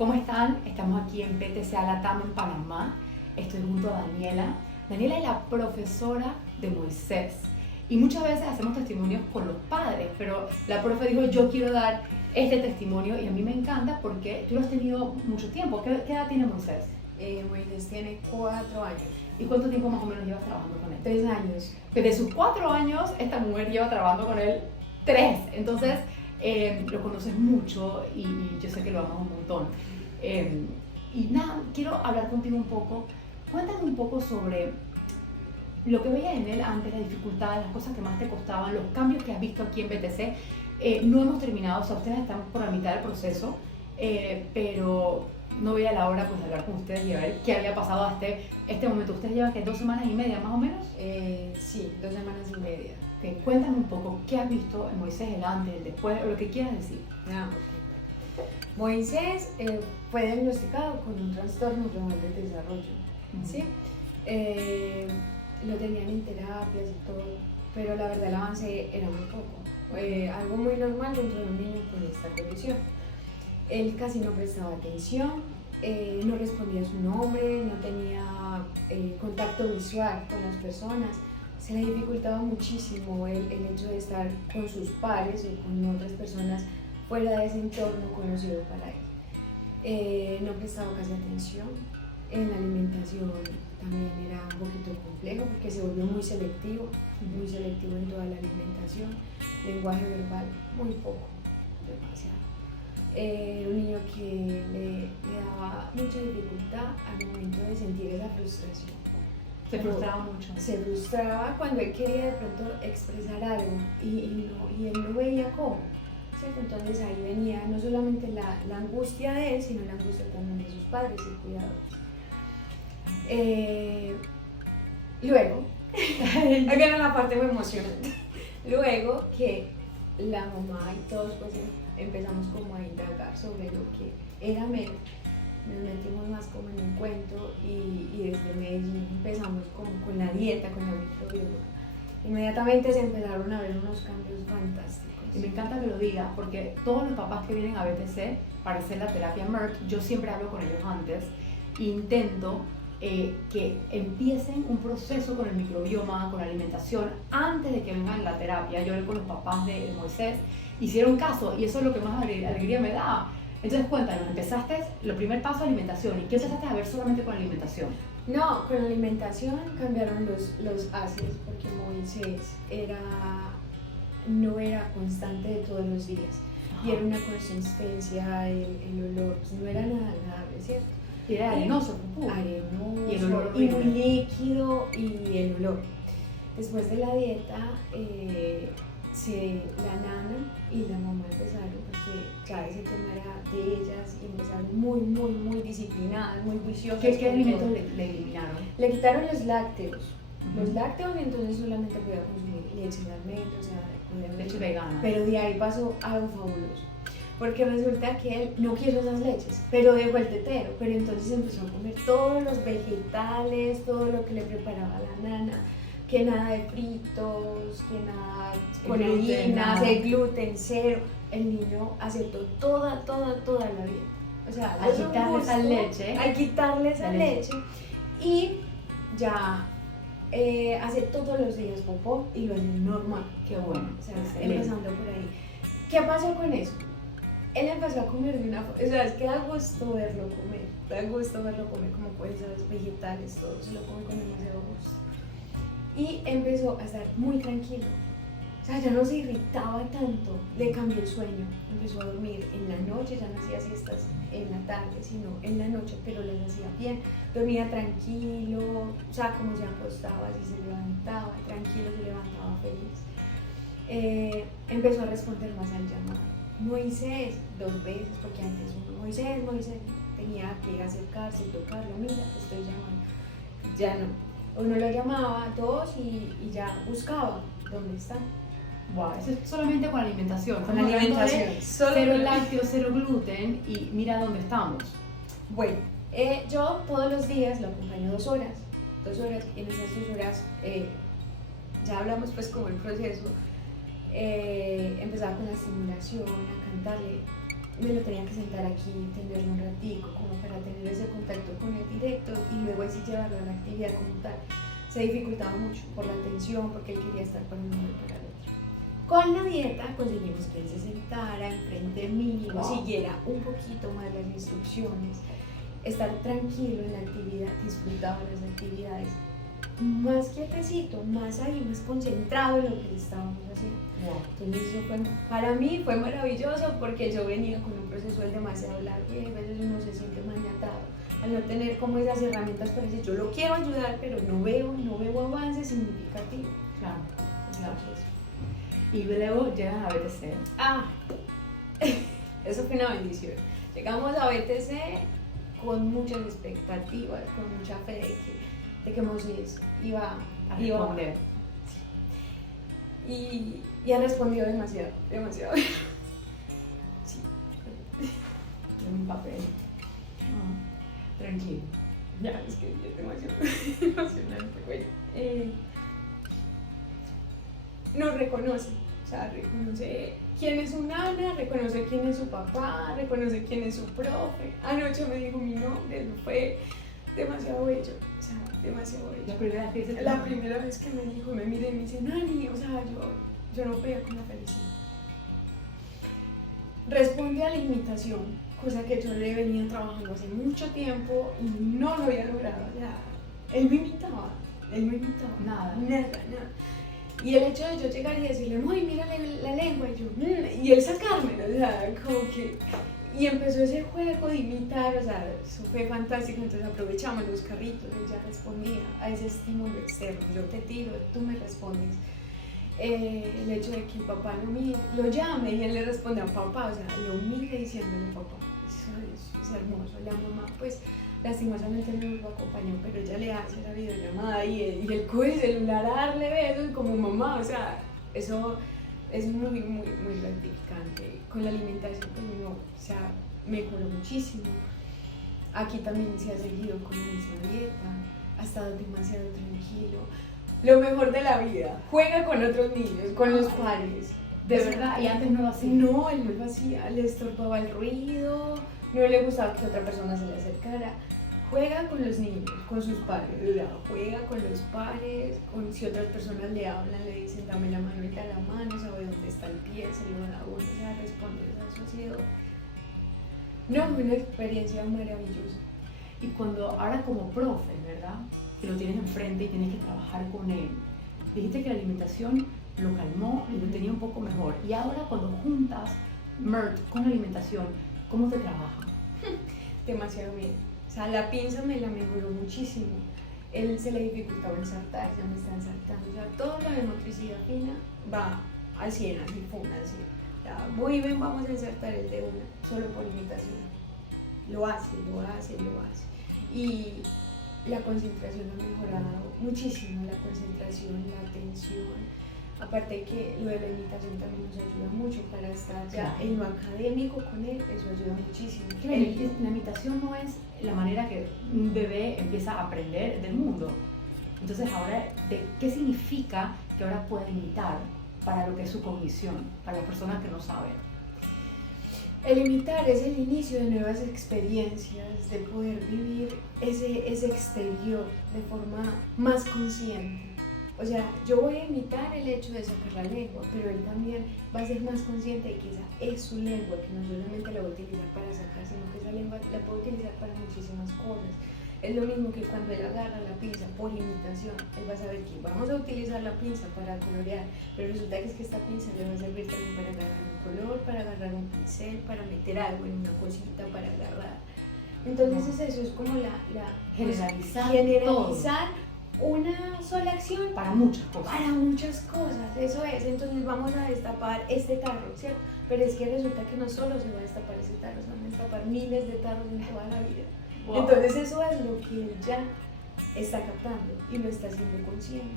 ¿Cómo están? Estamos aquí en PTC Latam en Panamá. Estoy junto a Daniela. Daniela es la profesora de Moisés. Y muchas veces hacemos testimonios con los padres, pero la profe dijo, yo quiero dar este testimonio y a mí me encanta porque tú lo has tenido mucho tiempo. ¿Qué edad tiene Moisés? Moisés tiene 4 años. ¿Y cuánto tiempo más o menos llevas trabajando con él? 3 años. Desde sus 4 años, esta mujer lleva trabajando con él 3. Entonces, lo conoces mucho y yo sé que lo amas un montón. Y nada, quiero hablar contigo un poco. Cuéntame un poco sobre lo que veías en él antes, las dificultades, las cosas que más te costaban, los cambios que has visto aquí en BTC. No hemos terminado, o sea, ustedes están por la mitad del proceso, pero no veía la hora pues, de hablar con ustedes y a ver qué había pasado hasta este momento. ¿Ustedes llevan que 2 semanas y media más o menos? Sí, 2 semanas y media. Okay. Cuéntame un poco, ¿qué has visto en Moisés el antes, el después, o lo que quieras decir? Okay. Moisés fue diagnosticado con un trastorno global del desarrollo, ¿sí? Lo tenían en terapias y todo, pero la verdad el avance era muy poco. Algo muy normal dentro de un niño con esta condición. Él casi no prestaba atención, no respondía a su nombre, no tenía contacto visual con las personas. Se le dificultaba muchísimo el hecho de estar con sus pares o con otras personas fuera de ese entorno conocido para él. No prestaba casi atención. En la alimentación también era un poquito complejo porque se volvió muy selectivo en toda la alimentación. Lenguaje verbal, muy poco, demasiado. Era un niño que le daba mucha dificultad al momento de sentir esa frustración. Se frustraba mucho. Se frustraba cuando él quería de pronto expresar algo y él no veía cómo, ¿cierto? Entonces ahí venía no solamente la angustia de él, sino la angustia también de sus padres y cuidadores. Luego, acá era la parte muy emocionante. Luego que la mamá y todos pues empezamos como a indagar sobre lo que era Mel, nos metimos más como en un cuento y desde Medellín empezamos con la dieta, con la microbióloga. Inmediatamente se empezaron a ver unos cambios fantásticos. Y me encanta que lo digas porque todos los papás que vienen a BTC para hacer la terapia MERT, yo siempre hablo con ellos antes e intento que empiecen un proceso con el microbioma, con la alimentación, antes de que vengan la terapia. Yo hablé con los papás de Moisés, hicieron caso y eso es lo que más alegría me da. Entonces cuéntanos, empezaste, el primer paso alimentación, ¿y qué empezaste a ver solamente con alimentación? No, con la alimentación cambiaron los ácidos porque Moisés no era constante de todos los días. Ajá. Y era una consistencia, el olor, pues no era nada agradable, ¿cierto? Y era arenoso, arenoso, y el olor y muy líquido y el olor. Después de la dieta, la nana y la mamá empezaron, porque ya ese tema era de ellas, y empezaron muy disciplinadas, muy juiciosas. ¿Qué alimentos le eliminaron? Le quitaron los lácteos. Los lácteos, entonces solamente podía consumir leche de almendras, o sea, leche vegana. Pero de ahí pasó algo fabuloso, porque resulta que él no quiso esas leches, pero dejó el tetero, pero entonces empezó a comer todos los vegetales, todo lo que le preparaba la nana, que nada de fritos, que nada con harinas, el gluten cero. El niño aceptó toda la vida. O sea, al quitarle esa leche y ya hace todos los días popó y lo hace normal. Qué bueno. O sea, empezando por ahí. ¿Qué pasó con eso? Él empezó a comer de una forma, o sea, es que da gusto verlo comer, como pueden ser los vegetales, todo se lo come con demasiado gusto. Y empezó a estar muy tranquilo, o sea, ya no se irritaba tanto, le cambió el sueño, empezó a dormir en la noche, ya no hacía siestas en la tarde, sino en la noche, pero las hacía bien, dormía tranquilo, o sea, como se acostaba, así se levantaba, tranquilo, se levantaba feliz. Empezó a responder más al llamado. Moisés, 2 veces, porque antes Moisés, tenía que acercarse, tocarlo, mira, te estoy llamando. Ya no. Uno lo llamaba 2 y ya buscaba dónde está. Wow, eso es solamente con alimentación. Con alimentación. Cero lácteos, cero gluten y mira dónde estamos. Bueno, yo todos los días lo acompaño 2 horas, y en esas 2 horas ya hablamos pues como el proceso. Empezaba con la estimulación, a cantarle me lo tenía que sentar aquí, tenerlo un ratico, como para tener ese contacto con él directo y luego así llevarlo a la actividad como tal. Se dificultaba mucho por la atención, porque él quería estar para uno y para el otro. Con la dieta conseguimos que él se sentara enfrente mío, siguiera un poquito más las instrucciones, estar tranquilo en la actividad, disfrutaba las actividades, más quietecito, más ahí, más concentrado en lo que estábamos haciendo. Entonces eso para mí fue maravilloso porque yo venía con un proceso demasiado largo y a veces uno se siente maniatado al no tener como esas herramientas para decir yo lo quiero ayudar pero no veo avances significativos. Claro. Y luego llegan a BTC. Eso fue una bendición. Llegamos a BTC con muchas expectativas, con mucha fe de que Moisés iba a responder. Y ha respondido demasiado. Sí. En un papel. Tranquilo. Ya, es que es demasiado emocionante, güey. Nos reconoce, o sea, reconoce quién es su nana, reconoce quién es su papá, reconoce quién es su profe. Anoche me dijo mi nombre, eso fue demasiado bello, o sea, demasiado bello. La primera vez que me dijo, me miré y me dice, Nani, o sea, yo no podía con la felicidad. Responde a la imitación, cosa que yo le venía trabajando hace mucho tiempo y no lo había logrado, o sea, él me imitaba, nada. Y el hecho de yo llegar y decirle, muy, mírale la lengua, y yo, y él sacármelo, o sea, como que, y empezó ese juego de imitar, o sea, eso fue fantástico, entonces aprovechamos los carritos, ella respondía a ese estímulo externo, yo te tiro, tú me respondes. El hecho de que el papá lo llame y él le responde a papá, o sea, lo mire diciéndole papá, eso es hermoso. La mamá, pues, lastimosamente no nos lo acompañó, pero ella le hace la videollamada y él coge el celular a darle besos como mamá, o sea, eso es muy, muy, muy gratificante. Con la alimentación, pues, o sea, mejoró muchísimo. Aquí también se ha seguido con la misma dieta, ha estado demasiado tranquilo. Lo mejor de la vida, juega con otros niños, con los pares. De verdad, y antes no lo hacía. No, él no lo hacía, le estorbaba el ruido, no le gustaba que otra persona se le acercara. Juega con los niños, con sus pares, juega con los pares, si otras personas le hablan, le dicen dame la mano y da la mano, sabe dónde está el pie, se lo da uno, o sea, responde, eso ha sido una experiencia maravillosa. Y ahora como profe, ¿verdad? Que lo tienes enfrente y tienes que trabajar con él, dijiste que la alimentación lo calmó y lo tenía un poco mejor, y ahora cuando juntas MERT con la alimentación, ¿cómo te trabaja? Demasiado bien. O sea, la pinza me la mejoró muchísimo. Él se le dificultaba ensartar, ya me está ensartando. O sea, todo lo de motricidad fina va al 100, así, pum, al 100. O sea, muy bien, vamos a ensartar el de una, solo por imitación. Lo hace. Y la concentración ha mejorado muchísimo, la concentración, la atención. Aparte que lo de la imitación también nos ayuda mucho para estar ya en lo académico con él, eso ayuda muchísimo. La imitación no es la manera que un bebé empieza a aprender del mundo. Entonces ahora, ¿qué significa que ahora pueda imitar para lo que es su cognición, para las personas que no saben? El imitar es el inicio de nuevas experiencias, de poder vivir ese exterior de forma más consciente. O sea, yo voy a imitar el hecho de sacar la lengua, pero él también va a ser más consciente de que esa es su lengua, que no solamente la va a utilizar para sacar, sino que esa lengua la puede utilizar para muchísimas cosas. Es lo mismo que cuando él agarra la pinza por imitación, él va a saber que vamos a utilizar la pinza para colorear, pero resulta que esta pinza le va a servir también para agarrar un color, para agarrar un pincel, para meter algo en una cosita, para agarrar. Entonces eso es como generalizar una sola acción para muchas cosas. Eso es. Entonces vamos a destapar este tarro, ¿cierto? Pero es que resulta que no solo se va a destapar ese tarro, se van a destapar miles de tarros en toda la vida. Wow. Entonces eso es lo que él ya está captando y lo está haciendo consciente.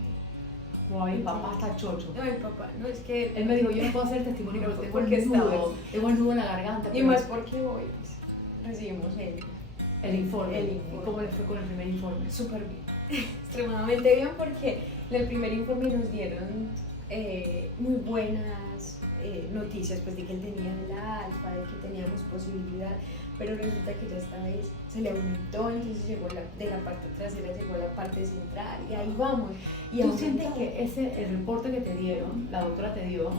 Wow, el papá está chocho. No, el papá, no, es que él me dijo, yo no puedo hacer el testimonio porque tengo el nudo en la garganta. Y más porque hoy pues, recibimos el informe. ¿Cómo le fue con el primer informe? Súper bien, extremadamente bien, porque en el primer informe nos dieron muy buenas noticias, pues de que él tenía el alfa, de que teníamos posibilidad, pero resulta que ya esta vez se le aumentó, entonces llegó de la parte trasera, llegó a la parte central, y ahí vamos. Y ¿Tú sientes que el reporte que te dieron, la doctora te dio,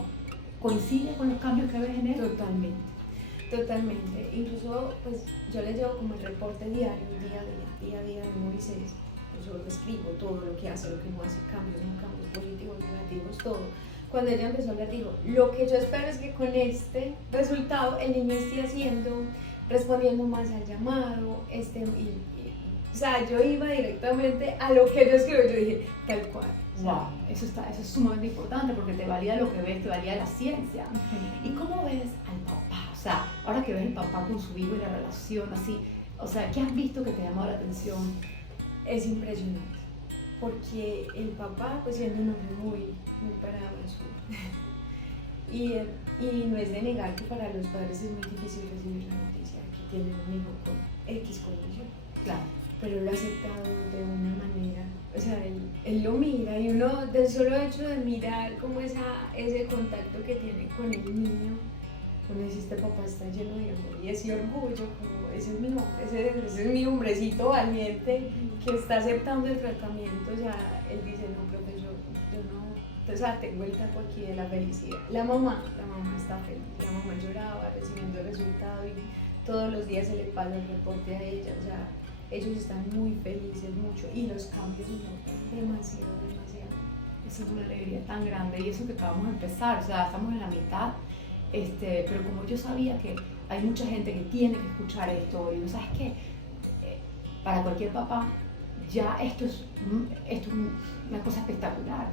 coincide con los cambios que ves en él? Totalmente, totalmente. Incluso, pues yo le llevo como el reporte diario, día a día de Moisés. Yo solo escribo todo lo que hace, lo que no hace, cambios, no cambios, positivos, negativos, todo. Cuando ella empezó a hablar, digo, lo que yo espero es que con este resultado el niño esté respondiendo más al llamado, o sea, yo iba directamente a lo que yo escribo, yo dije, tal cual. Wow, eso es sumamente importante porque te valida lo que ves, te valida la ciencia. ¿Y cómo ves al papá? O sea, ahora que ves el papá con su hijo y la relación así, o sea, ¿qué has visto que te ha llamado la atención? Es impresionante, porque el papá, pues siendo un hombre muy parado en su... y no es de negar que para los padres es muy difícil recibir la noticia que tienen un hijo con X condición. Claro. Pero lo ha aceptado de una manera, o sea, él lo mira y uno, del solo hecho de mirar como ese contacto que tiene con el niño, uno dice, este papá está lleno de amor y ese orgullo, como ese es mi hombre, ese es mi hombrecito valiente que está aceptando el tratamiento. O sea, él dice, no, profesor, yo no, o sea, tengo el taco aquí de la felicidad. La mamá está feliz, la mamá lloraba recibiendo el resultado y todos los días se le pasa el reporte a ella, o sea, ellos están muy felices, mucho, y los cambios se notan demasiado. Eso es una alegría tan grande y eso que acabamos de empezar, o sea, estamos en la mitad, pero como yo sabía que hay mucha gente que tiene que escuchar esto, y ¿sabes qué? Para cualquier papá, ya esto es una cosa espectacular,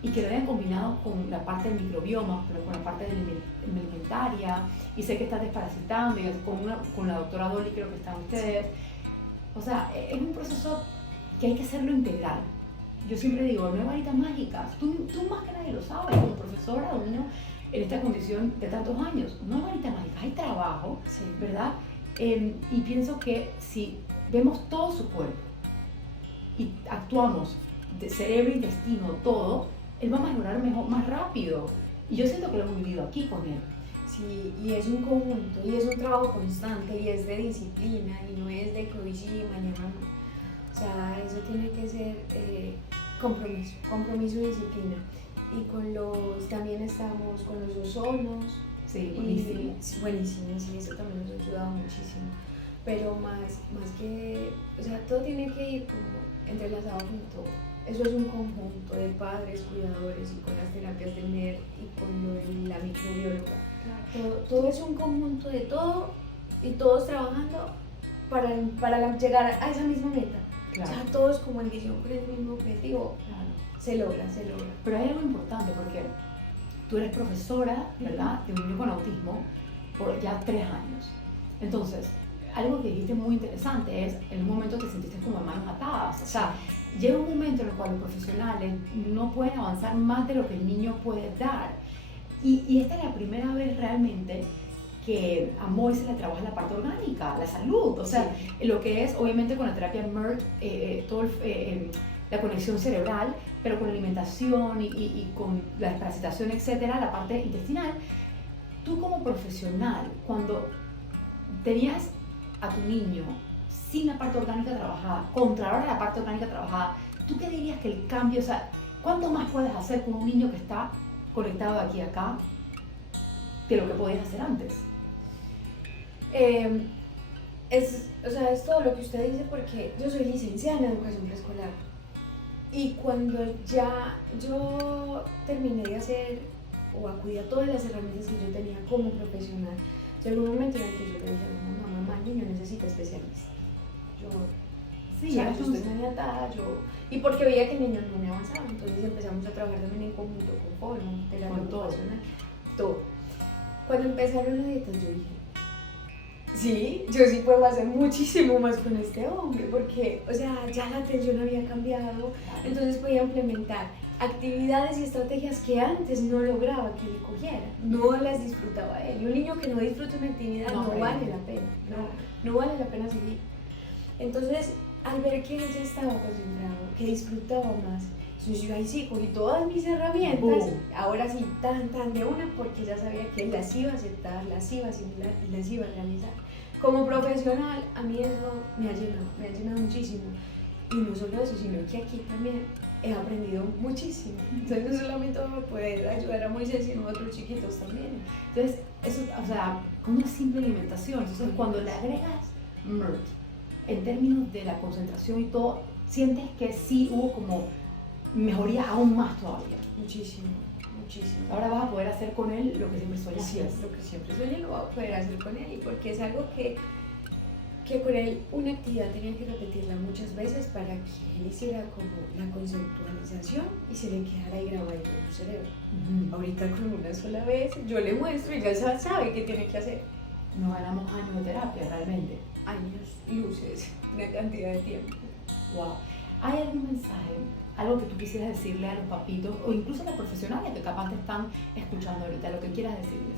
y que lo hayan combinado con la parte del microbioma, pero con la parte alimentaria, y sé que estás desparasitando, y con la doctora Dolly creo que están ustedes. O sea, es un proceso que hay que hacerlo integral. Yo siempre digo, no hay varitas mágicas. Tú más que nadie lo sabes, como profesora de un niño en esta condición de tantos años. No hay varitas mágicas, hay trabajo, Sí. ¿verdad? Y pienso que si vemos todo su cuerpo y actuamos de cerebro, intestino, todo, él va a mejorar mejor, más rápido. Y yo siento que lo hemos vivido aquí con él. Sí, y es un conjunto, y es un trabajo constante, y es de disciplina, y no es de que hoy sí y mañana no. O sea, eso tiene que ser compromiso y disciplina. Y también estamos con los ozonos. Sí, buenísimo. Buenísimo, sí, eso también nos ha ayudado muchísimo. Pero más que, o sea, todo tiene que ir como entrelazado con todo. Eso es un conjunto de padres, cuidadores, y con las terapias del NER y con lo de la microbióloga. Claro. Todo es un conjunto de todo y todos trabajando para llegar a esa misma meta. Claro. O sea, todos como en visión con el mismo objetivo. Claro. Se logra. Pero hay algo importante porque tú eres profesora, ¿verdad?, de un niño con autismo por ya 3 años. Entonces, algo que dijiste muy interesante es, en un momento te sentiste como a manos atadas. O sea, llega un momento en el cual los profesionales no pueden avanzar más de lo que el niño puede dar. Y esta es la primera vez realmente que a Moy se le trabaja la parte orgánica, la salud. O sea, sí, lo que es, obviamente, con la terapia MERT, la conexión cerebral, pero con la alimentación y con la desparasitación, etcétera, la parte intestinal. Tú como profesional, cuando tenías a tu niño sin la parte orgánica trabajada, contra ahora la parte orgánica trabajada, ¿tú qué dirías que el cambio, o sea, cuánto más puedes hacer con un niño que está conectado de aquí a acá de lo que podías hacer antes? O sea, es todo lo que usted dice, porque yo soy licenciada en educación preescolar, y cuando ya yo terminé de hacer o acudí a todas las herramientas que yo tenía como profesional, llegó un momento en el que yo le dije a mamá, el niño necesita especialista. Yo estoy muy atada, y porque veía que el niño no me avanzaba, entonces empezamos a trabajar también en conjunto con Polo, terapia ocupacional, todo. Cuando empezaron las dietas, yo dije, sí, yo sí puedo hacer muchísimo más con este hombre, porque, o sea, ya la atención había cambiado, entonces podía implementar actividades y estrategias que antes no lograba que él cogiera, no las disfrutaba él. Y un niño que no disfruta una actividad no vale la pena, no vale la pena seguir. Entonces, al ver que él ya estaba concentrado, que disfrutaba más, Entonces yo ahí sí cogí todas mis herramientas, ahora sí, tan de una, porque ya sabía que las iba a aceptar, las iba a asimilar y las iba a realizar. Como profesional, a mí eso me ha llenado muchísimo. Y no solo eso, sino que aquí también he aprendido muchísimo. Entonces no solamente voy a poder ayudar a Moisés, sino a otros chiquitos también. Entonces, eso, o sea, con una simple alimentación. Entonces, cuando le agregas MERT, en términos de la concentración y todo, sientes que sí hubo como mejorías aún más todavía. Muchísimo. Ahora vas a poder hacer con él lo que siempre soñaste. Sí, lo que siempre soñé lo voy a poder hacer con él, y porque es algo que con él una actividad tenía que repetirla muchas veces para que él hiciera como la conceptualización y se le quedara ahí grabado en su cerebro. Ahorita con una sola vez yo le muestro y ya sabe qué tiene que hacer. Nos ganamos años de terapia realmente. Años, luces, una cantidad de tiempo. Wow. ¿Hay algún mensaje, algo que tú quisieras decirle a los papitos o incluso a los profesionales que capaz te están escuchando ahorita, lo que quieras decirles?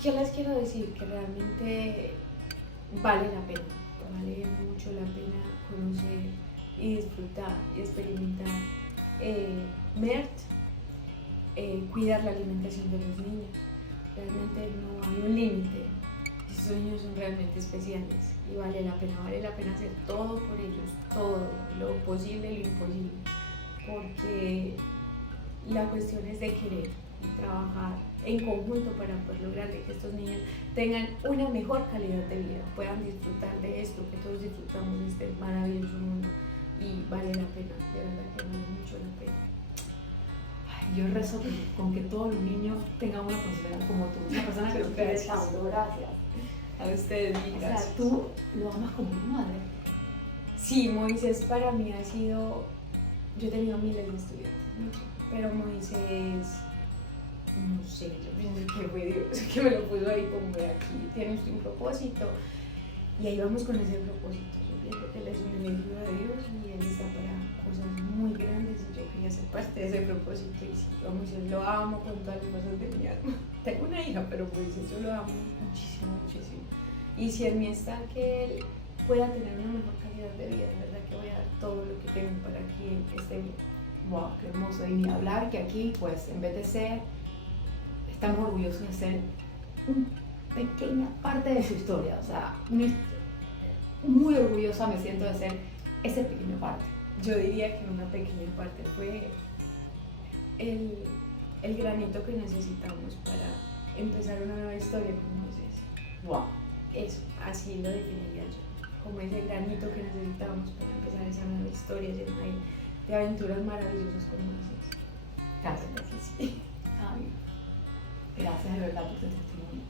¿Qué les quiero decir? Que realmente vale la pena, vale mucho la pena conocer y disfrutar y experimentar MERT, cuidar la alimentación de los niños. Realmente no hay un límite, esos niños son realmente especiales y vale la pena hacer todo por ellos, todo, lo posible y lo imposible, porque la cuestión es de querer y trabajar en conjunto para poder lograr que estos niños tengan una mejor calidad de vida, puedan disfrutar de esto, que todos disfrutamos de este maravilloso mundo, y vale la pena, de verdad que vale mucho la pena. Ay, yo rezo con que todos los niños tengan una profesional como tú, una persona que los quiere tanto. Gracias. A ustedes, mil gracias. O sea, tú lo amas como una madre. Sí, Moisés para mí ha sido, yo he tenido miles de estudiantes, mucho, pero Moisés, no sé, yo pienso que fue Dios que me lo puso ahí como de aquí, tienes un propósito, y ahí vamos con ese propósito. Yo pienso que él es un elegido de Dios y él está para cosas muy grandes, y yo quería ser parte de ese propósito. Y sí, yo a Moisés lo amo con todas las cosas de mi alma. Tengo una hija, pero Moisés yo lo amo muchísimo. Y si en mí está que él pueda tener una mejor calidad de vida, de verdad que voy a dar todo lo que tengo para que él esté bien. Wow, qué hermoso. Y ni hablar que aquí, pues, en BTC estamos orgullosos de ser una pequeña parte de su historia. O sea, muy orgullosa me siento de ser esa pequeña parte. Yo diría que una pequeña parte fue el granito que necesitamos para empezar una nueva historia con Moisés. Wow. Eso, así lo definiría yo, como ese granito que necesitamos para empezar esa nueva historia llena de aventuras maravillosas con Moisés. Gracias. Sí. Ay, gracias de verdad por tu testimonio.